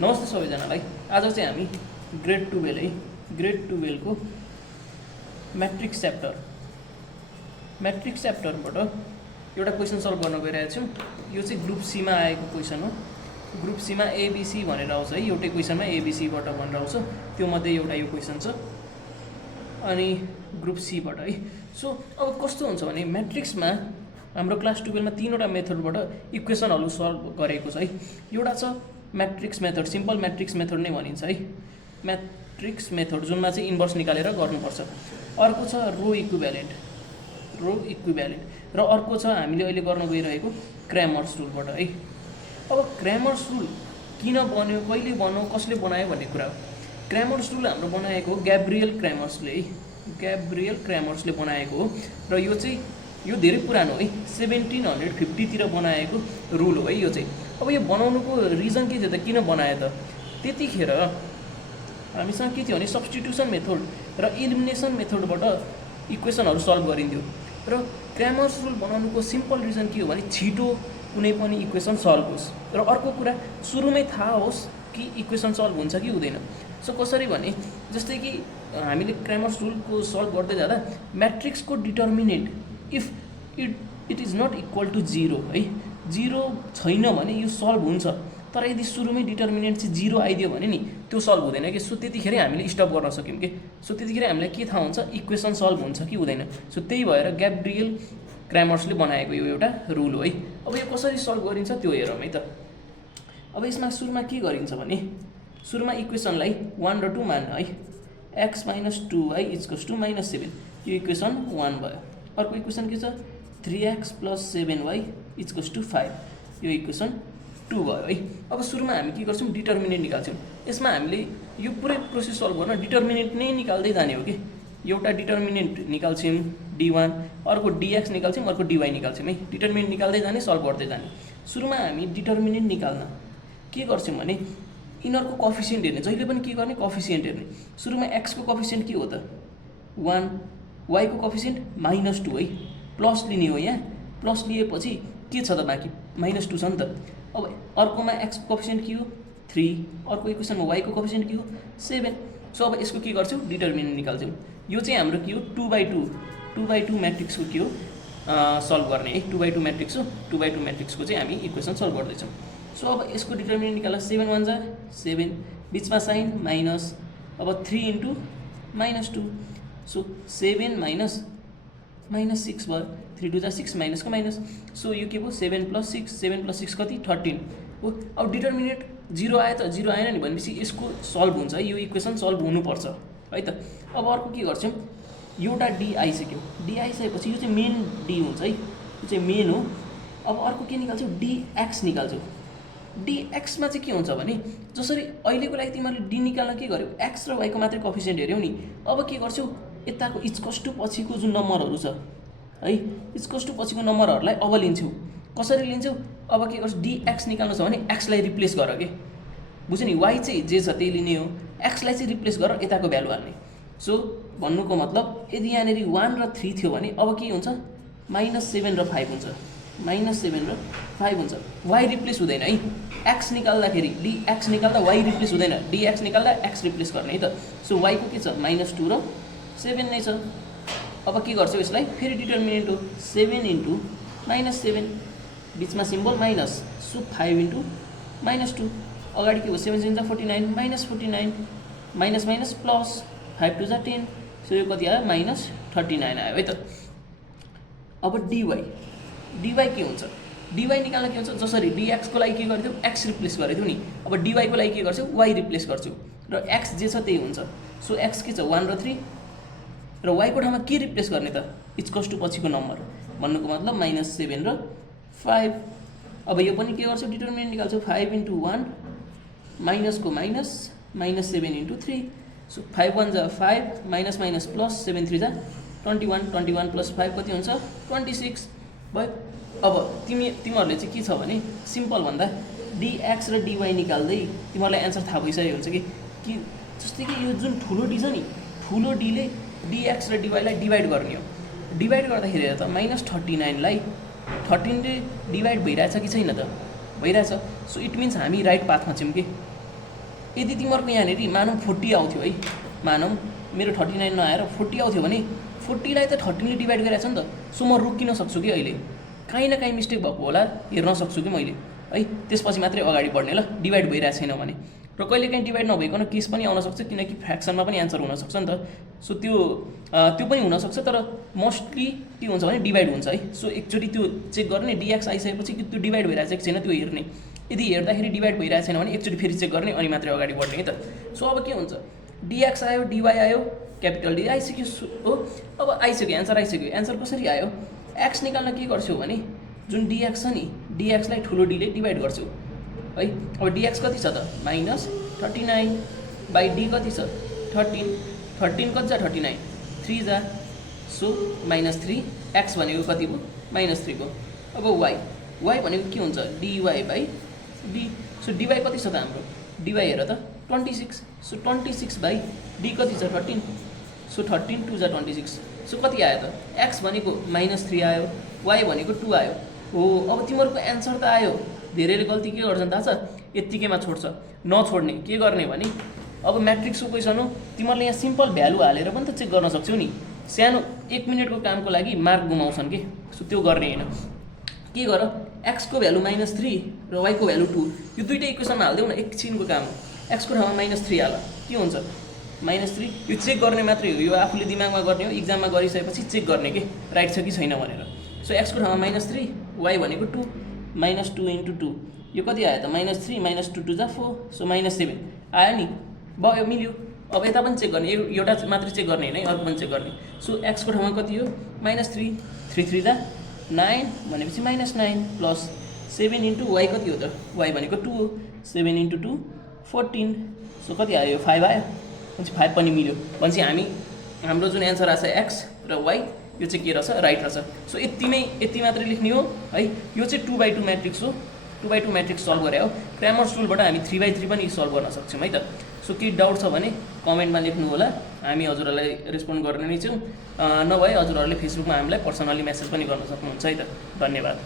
नमस्ते सबैजनालाई। आज चाहिँ हामी ग्रेड 12 है ग्रेड 12 को मैट्रिक्स च्याप्टरबाट एउटा क्वेसन सल्भ गर्न गइरहेको छौँ। यो चाहिँ ग्रुप सी मा आएको क्वेसन हो। ग्रुप सी मा एबीसी भनेर आउँछ है, एउटै क्वेसनमा एबीसी बाट भनेर आउँछ। त्यो मध्ये एउटा यो क्वेसन छ अनि ग्रुप सी बाट है। सो अब कस्तो हुन्छ भने म्याट्रिक्समा हाम्रो क्लास 12 मा तीनवटा मेथडबाट इक्वेसनहरु सल्भ गरेको छ है। एउटा छ matrix method, simple matrix method नै भनिन्छ है, मैट्रिक्स मेथड, जुनमा चाहिँ इन्भर्स निकालेर गर्नुपर्छ। अर्को छ रो इक्विभ्यालेन्ट र अर्को छ हामीले अहिले गर्न गइरहेको क्रैमर्स रुलबाट है। अब क्रैमर्स रुल किन बन्यो, कहिले बन्यो, कसले बनायो भन्ने कुरा हो। क्रैमर्स रुल हाम्रो बनाएको ग्याब्रियल क्रैमर्सले बनाएको हो र यो धेरै पुरानो है, 1750 तिर बनाएको रुल हो है यो चाहिँ। अब यो बनाउनुको रिजन के थियो त, किन बनायो त? त्यतिखेर हामीसँग के थियो भने सब्स्टिट्युसन मेथड र इलिमिनेसन मेथडबाट इक्वेसनहरु सल्भ गरिन्थ्यो र क्रैमर्स रुल बनाउनुको सिम्पल रिजन के हो भने छिटो कुनै पनि इक्वेसन सल्भ होस् र अर्को कुरा सुरुमै थाहा होस् कि इक्वेसन सल्भ हुन्छ कि हुँदैन। सो कसरी भने जस्तै कि हामीले क्रैमर्स रुलको सल्भ गर्दै जाँदा मैट्रिक्सको determinant if it is not equal to 0 है, 0 छैन भने यो सल्भ हुन्छ। तर यदि सुरुमै डिटर्मिनेन्ट चाहिँ 0 आइदियो भने नि त्यो सल्भ हुँदैन कि। सो त्यतिखेर हामीले स्टप गर्न सक्यौँ कि। सो त्यतिखेर हामीलाई के थाहा हुन्छ, इक्वेसन सल्भ हुन्छ कि हुँदैन। सो त्यही भएर ग्याब्रियल क्रैमर्सले बनाएको यो एउटा रुल हो है। अब यो कसरी सल्भ गरिन्छ त्यो हेरौँ है त। अब यसमा सुरुमा के गरिन्छ भने सुरुमा इक्वेसनलाई 1 र 2 मान्नु है। x - 2y = -7, यो इक्वेसन 1 भयो। अर्को इक्वेसन के छ, 3x + 7y = 5, यो इक्वेसन 2 भयो है। अब सुरुमा हामी के गर्छौँ, डिटर्मिनेन्ट निकाल्छौँ। यसमा हामीले यो पुरै प्रोसेस सल्भ गर्न डिटर्मिनेन्ट नै निकाल्दै जाने हो कि। एउटा डिटर्मिनेन्ट निकाल्छौँ d1, अर्को dx निकाल्छौँ, अर्को dy निकाल्छौँ है। डिटर्मिनेन्ट निकाल्दै जाने, सल्भ गर्दै जाने। सुरुमा हामी डिटर्मिनेन्ट निकाल्न के गर्छौँ भने यिनीहरूको कोफिसिएन्ट हेर्ने, जहिले पनि के गर्ने, कोफिसिएन्ट हेर्ने। सुरुमा x को कोफिसिएन्ट के हो त 1, y को कोफिसिएन्ट -2 है, प्लस लिने हो। यहाँ प्लस लिएपछि के छ त बाँकी -2 छ नि त। अब अर्कोमा x को कोफिसिएन्ट के हो 3, अर्को इक्वेसनमा y को कोफिसिएन्ट के हो 7। सो अब यसको के गर्छौँ, डिटर्मिनेन्ट निकाल्छौँ। यो चाहिँ हाम्रो के हो 2x2 म्याट्रिक्सको के हो सल्भ गर्ने है। 2x2 म्याट्रिक्स हो, 2x2 म्याट्रिक्सको चाहिँ हामी इक्वेसन सल्भ गर्दैछौँ। सो अब यसको डिटर्मिनेन्ट निकाल्दा 7 1 जा 7, बिचमा साइन माइनस, अब 3 × -2, सो 7 - 6 भयो, 3 2 जा 6, माइनसको माइनस। सो यो के भयो 7 + 6, 7 + 6 कति 13 हो। अब डिटर्मिनेन्ट 0 आयो त, 0 आएन नि भनेपछि यसको सल्भ हुन्छ है, यो इक्वेसन सल्भ हुनुपर्छ है त। अब अर्को के गर्छौँ, एउटा डी आइसक्यो, डी आइसकेपछि यो चाहिँ मेन डी हुन्छ है, यो चाहिँ मेन हो। अब अर्को के निकाल्छौँ, dx निकाल्छौँ। dx मा चाहिँ के हुन्छ भने जसरी अहिलेको लागि तिमीहरूले डी निकाल्न के गर्यौ, x र y को मात्रै कोफिसिएन्ट हेर्यौ नि। अब के गर्छौ, यताको इक्वल्स पछिको जुन नम्बरहरू छ है, इक्वल्स पछिको नम्बरहरूलाई अब लिन्छौ। कसरी लिन्छौ, अब के गर्छौ, dx निकाल्नु छ भने x लाई रिप्लेस गर के, बुझ्यौ नि। y चाहिँ जे छ त्यही लिने हो, x लाई चाहिँ रिप्लेस गरेर यताको भ्यालु हाल्ने। सो भन्नुको मतलब यदि यहाँनिर 1 र 3 थियो भने अब के हुन्छ, -7 र 5 हुन्छ, -7 र 5 हुन्छ। y रिप्लेस हुँदैन है, x निकाल्दाखेरि dx निकाल्दा y रिप्लेस हुँदैन, dx निकाल्दा x रिप्लेस गर्ने है त। सो y को के छ -2 र 7 नै छ। अब के गर्छौ, यसलाई फेरि डिटर्मिनेन्ट हो 7 × -7, बिचमा सिम्बल माइनस, सो 5 × -2, अगाडि के हो 7 7 49, -49, माइनस माइनस प्लस 5 2 जा 10, सो यो कति आयो -39 आयो है त। अब dy के हुन्छ, dy निकाल्न के हुन्छ, जसरी dx को लागि के गर्थ्यौ, x रिप्लेस गरेथ्यौ नि। अब dy को लागि के गर्छौ, y रिप्लेस गर्छौ र x जे छ त्यही हुन्छ। सो x के छ 1 र 3 र y को ठाउँमा के रिप्लेस गर्ने त, इक्वल्स टु पछिको नम्बर, भन्नुको मतलब -7 र 5। अब यो पनि के गर्छौ, डिटर्मिनेन्ट निकाल्छौ 5 × 1, माइनसको माइनस, -7 × 3, सो 5 1 जा 5, माइनस माइनस प्लस 7 3 जा 21, 21 + 5 कति हुन्छ 26 भयो। अब तिमीहरूले चाहिँ के छ भने सिम्पल भन्दा dx र dy निकाल्दै तिमीहरूलाई एन्सर थाहा भइसकेको हुन्छ कि जस्तै कि यो जुन ठुलो डी छ नि, ठुलो डीले dx र dy लाई डिभाइड गर्ने हो। डिभाइड गर्दाखेरि हेर त -39 लाई 13 ले डिभाइड भइरहेछ कि छैन त, भइरहेछ। सो इट मिन्स हामी राइट पाथमा छौँ कि यदि तिमीहरूको यहाँनिर मानौँ 40 आउँथ्यो है, मानौँ मेरो 39 नआएर 40 आउँथ्यो भने 40 लाई त 13 ले डिभाइड गरिरहेको छ नि त। सो म रोकिन सक्छु कि अहिले काहीँ न काहीँ मिस्टेक भएको होला, हेर्न सक्छु कि मैले है, त्यसपछि मात्रै अगाडि बढ्ने ल, डिभाइड भइरहेको छैन भने। र कहिलेकाहीँ डिभाइड नभइकन केस पनि आउन सक्छ, किनकि फ्र्याक्सनमा पनि एन्सर हुनसक्छ नि त। सो त्यो पनि हुनसक्छ, तर मोस्टली के हुन्छ भने डिभाइड हुन्छ है। सो एकचोटि त्यो चेक गर्ने, डिएक्स आइसकेपछि कि त्यो डिभाइड भइरहेको छ कि छैन त्यो हेर्ने। यदि हेर्दाखेरि डिभाइड भइरहेको छैन भने एकचोटि फेरि चेक गर्ने, अनि मात्रै अगाडि बढ्ने है त। सो अब के हुन्छ, डिएक्स आयो, डिवाई आयो, क्यापिटल डी आइसक्यो हो। अब आइसक्यो एन्सर आइसक्यो। एन्सर कसरी आयो, एक्स निकाल्न के गर्छौ भने जुन डिएक्स छ नि, डिएक्सलाई ठुलो डीले डिभाइड गर्छौ है। अब डिएक्स कति छ त -39 बाई डी कति छ 13, 13 कति छ 39, 3 जा, सो -3, एक्स भनेको कति भयो -3 भयो। अब वाई भनेको के हुन्छ, d y by d. So d y कति छ त हाम्रो, डिवाई हेर त 26, सो 26 बाई डी कति छ 13, सो 13 2 जा 26, सो कति आयो त, एक्स भनेको -3 आयो, वाई भनेको 2 आयो हो। अब तिमीहरूको एन्सर त आयो। धेरैले गल्ती के गर्छन् थाहा छ, यत्तिकैमा छोड्छ। नछोड्ने, के गर्ने भने अब म्याट्रिक्सको क्वेसन हो, तिमीहरूले यहाँ सिम्पल भ्यालु हालेर पनि त चेक गर्न सक्छौ नि। सानो 1 मिनटको कामको लागि मार्क गुमाउँछन् कि, सो त्यो गर्ने होइन। के गर, एक्सको भ्यालु -3 र वाईको भ्यालु 2, यो दुईटै इक्वेसनमा हालिदेऊ न, एकछिनको काम हो। एक्सको ठाउँमा -3 हाल, के हुन्छ -3, यो चेक गर्ने मात्रै हो, यो आफूले दिमागमा गर्ने हो, इक्जाममा गरिसकेपछि चेक गर्ने के राइट छ कि छैन भनेर। सो एक्सको ठाउँमा -3, वाई भनेको 2, -2 × 2, यो कति आयो त -3 -2 2 जा 4, सो -7 आयो नि, भयो मिल्यो। अब यता पनि चेक गर्ने, एउटा मात्रै चेक गर्ने होइन है, अर्को पनि चेक गर्ने। सो एक्सको ठाउँमा कति हो -3, 3 3 जा 9 भनेपछि -9 प्लस 7 × वाई कति हो त, वाई भनेको 2 हो, 7 × 2 14, सो कति आयो 5 आयो, भनेपछि 5 पनि मिल्यो। भनेपछि हाम्रो जुन एन्सर आएको छ एक्स र वाई, यो चाहिँ के रहेछ, राइट रहेछ। सो यति मात्रै लेख्ने हो है। यो चाहिँ 2/2 म्याट्रिक्स हो, 2/2 म्याट्रिक्स सल्भ गरे हो। क्र्यामर्स रुलबाट हामी 3/3 पनि सल्भ गर्न सक्छौँ है त। सो केही डाउट छ भने कमेन्टमा लेख्नु होला, हामी हजुरहरूलाई रेस्पोन्ड गर्ने नै छौँ। नभए हजुरहरूले फेसबुकमा हामीलाई पर्सनली मेसेज पनि गर्न सक्नुहुन्छ है त। धन्यवाद।